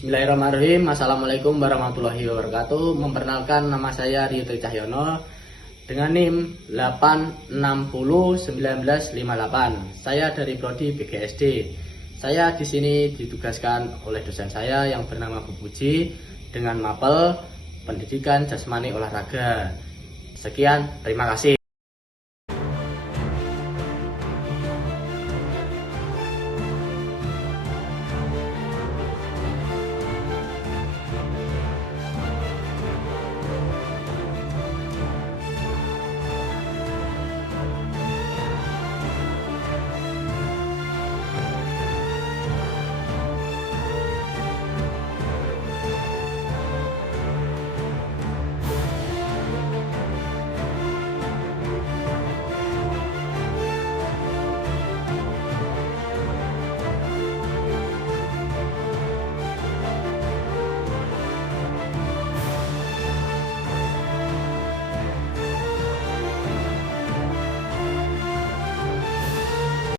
Bismillahirrahmanirrahim. Assalamualaikum warahmatullahi wabarakatuh. Memperkenalkan, nama saya Rio Cahyono dengan NIM 8601958. Saya dari Prodi BGSD. Saya di sini ditugaskan oleh dosen saya yang bernama Bu Puji dengan mapel Pendidikan Jasmani Olahraga. Sekian, terima kasih.